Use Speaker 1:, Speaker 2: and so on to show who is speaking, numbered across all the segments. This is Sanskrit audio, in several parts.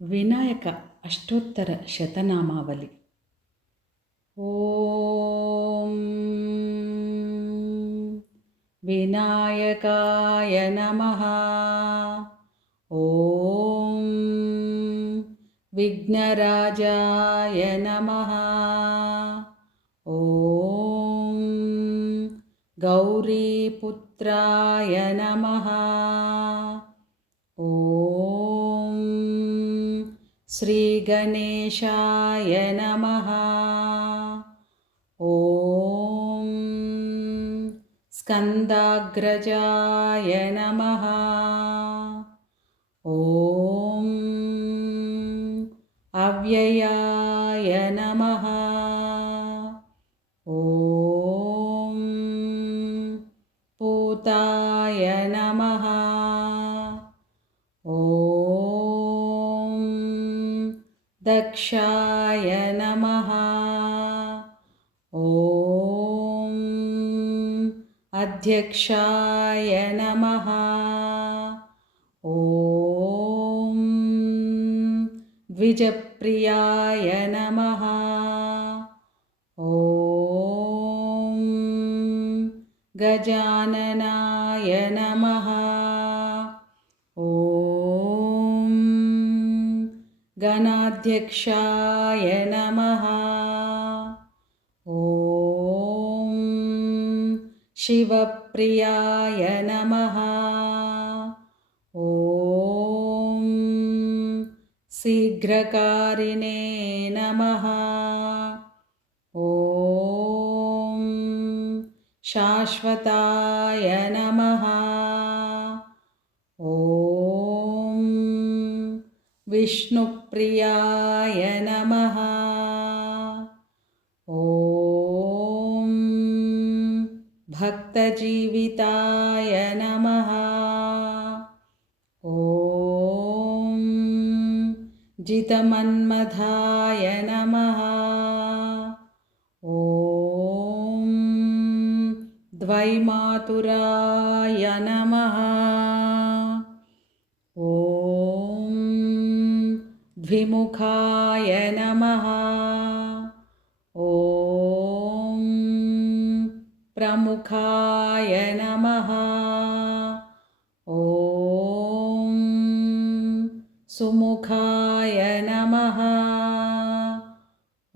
Speaker 1: विनायक अष्टोत्तरशतनामावलि ॐ विनायकाय नमः ॐ विघ्नराजाय नमः ॐ गौरीपुत्राय नमः श्रीगणेशाय नमः। ॐ स्कन्दाग्रजाय नमः। ॐ अध्यक्षाय नमः। ॐ द्विजप्रियाय नमः। ॐ गजाननाय नमः। ॐ गणाध्यक्षाय नमः। शिवप्रियाय नमः। ॐ शीघ्रकारिणे नमः। ॐ शाश्वताय नमः। ॐ विष्णुप्रियाय नमः भक्तजीविताय नमः। ॐ जितमन्मधाय नमः। ॐ द्वैमातुराय नमः। ॐ द्विमुखाय नमः। प्रमुखाय नमः। ॐ सुमुखाय नमः।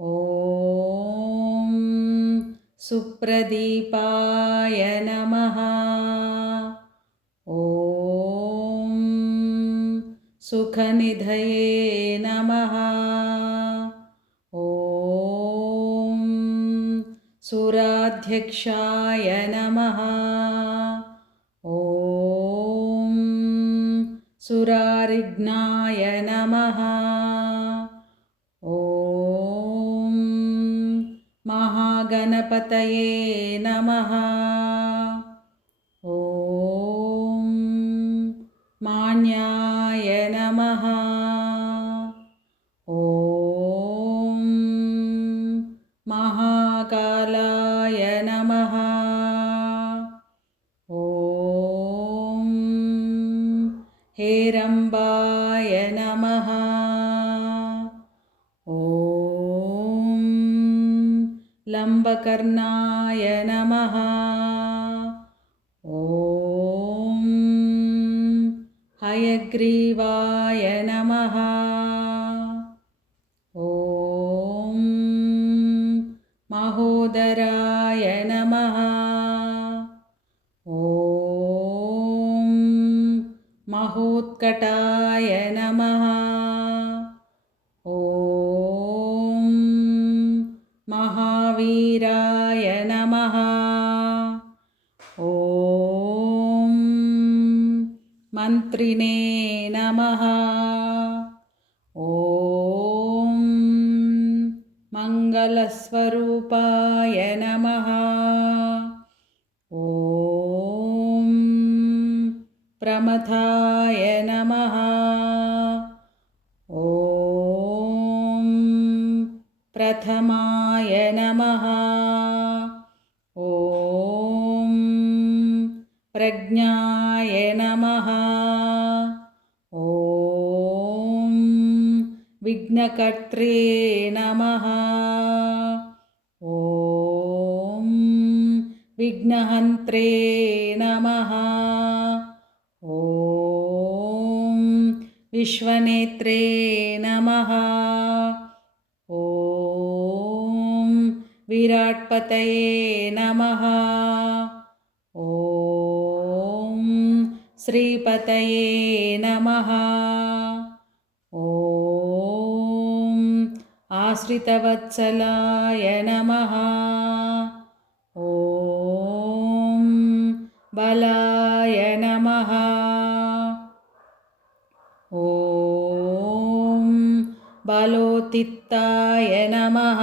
Speaker 1: ॐ सुप्रदीपाय नमः। ॐ सुखनिधये सुराध्यक्षाय नमः। ॐ सुरारिघ्नाय नमः। ॐ महागणपतये नमः लम्बकर्णाय नमः। ॐ हयग्रीवाय नमः। ॐ महोदराय नमः। ॐ महोत्कटाय नमः नमः। ॐ मङ्गलस्वरूपाय नमः। ॐ प्रमथाय नमः। ॐ प्रथमाय नमः। ॐ प्रज्ञाय विघ्नकर्त्रे नमः। ॐ विघ्नहन्त्रे नमः। ॐ विश्वनेत्रे नमः। ॐ विराट्पतये नमः। ॐ श्रीपतये नमः आश्रितवत्सलाय नमः। ॐ बलाय नमः। ॐ बलोतित्ताय नमः।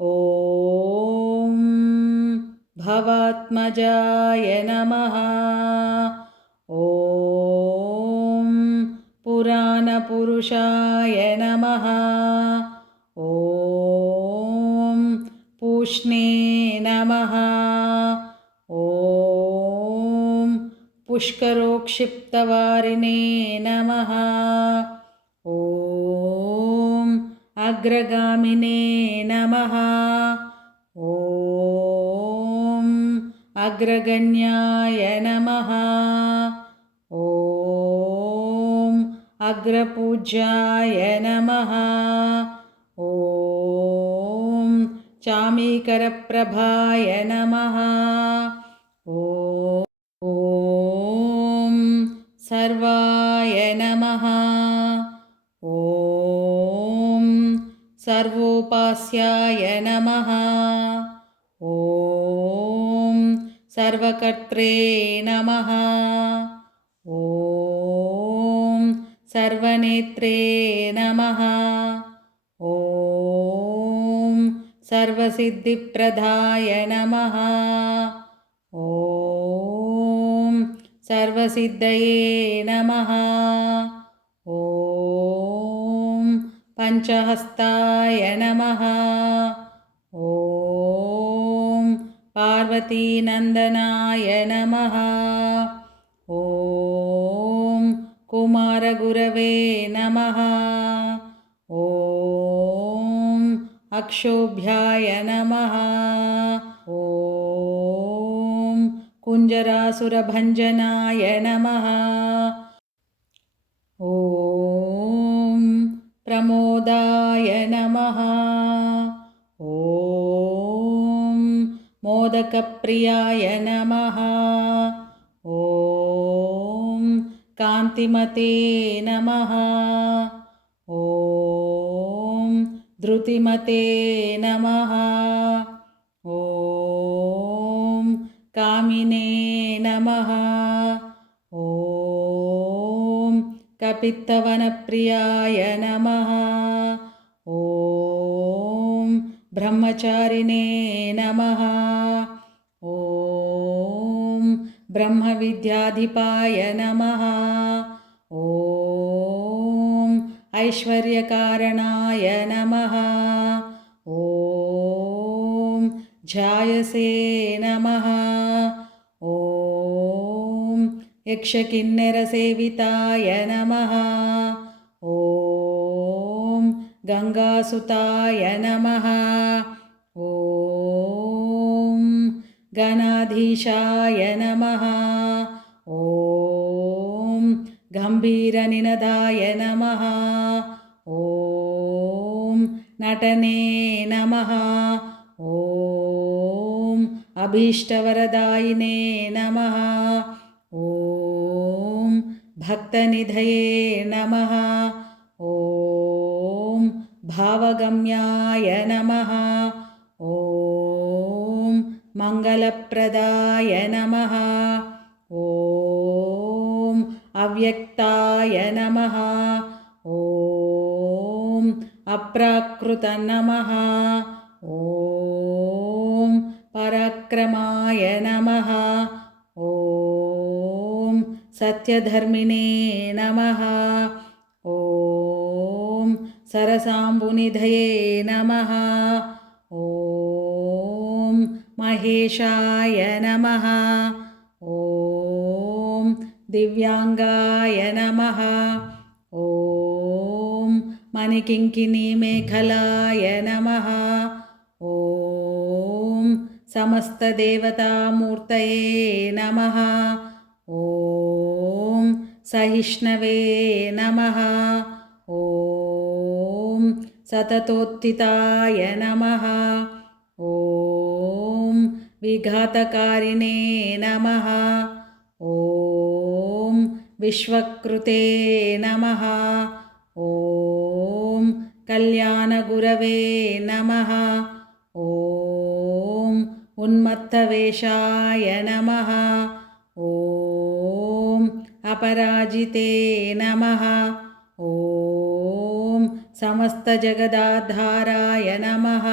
Speaker 1: ॐ भवात्मजाय पुराणपुरुषाय नमः। ॐ पूष्णे नमः। ॐ पुष्करोक्षिप्तवारिणे नमः। ॐ अग्रगामिने नमः। ॐ अग्रगण्याय नमः ॐ अग्रपूज्याय नमः। ॐ चामीकरप्रभाय नमः। ॐ सर्वाय नमः। ॐ सर्वोपास्याय सर्वसिद्धिप्रदाय नमः। ॐ सर्वसिद्धये नमः। ॐ पञ्चहस्ताय नमः। ॐ पार्वतीनन्दनाय नमः। ॐ कुमारगुरवे नमः ॐ अक्षोभ्याय नमः। ॐ कुञ्जरासुरभञ्जनाय नमः। ॐ प्रमोदाय नमः। ॐ मोदकप्रियाय नमः। ॐ कान्तिमते नमः धृतिमते नमः। ॐ कामिने नमः। ॐ कपित्तवनप्रियाय नमः। ॐ ब्रह्मचारिणे नमः। ॐ ब्रह्मविद्याधिपाय नमः। ॐ ऐश्वर्यकारणाय यक्षकिन्नरसेविताय नमः। ॐ गङ्गासुताय नमः। ॐ गणाधीशाय नमः। ॐ गम्भीरनिनदाय नमः। ॐ नटने नमः। ॐ अभीष्टवरदायिने नमः भक्तनिधये नमः। ॐ भावगम्याय नमः। ॐ मङ्गलप्रदाय नमः। ॐ अव्यक्ताय नमः। ॐ अप्राकृतनमः ॐ पराक्रमाय नमः सत्यधर्मिणे नमः। ॐ सरसाम्बुनिधये नमः। ॐ महेशाय नमः। ॐ दिव्याङ्गाय नमः। ॐ मणिकिङ्किनीमेखलाय नमः। ॐ समस्तदेवतामूर्तये नमः। ॐ सहिष्णवे नमः। ॐ सततोत्थिताय नमः। ॐ विघातकारिणे नमः। ॐ विश्वकृते नमः। ॐ कल्याणगुरवे नमः। ॐ उन्मत्तवेषाय नमः अपराजिते नमः। ॐ समस्तजगदाधाराय नमः।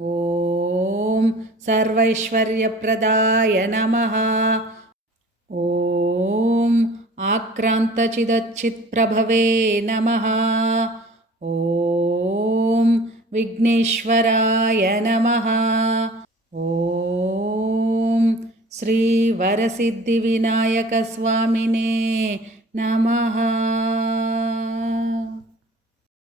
Speaker 1: ॐ सर्वैश्वर्यप्रदाय नमः। ॐ आक्रान्तचिदच्चित्प्रभवे नमः। ॐ विघ्नेश्वराय नमः। ॐ श्रीवरसिद्धिविनायकस्वामिने नमः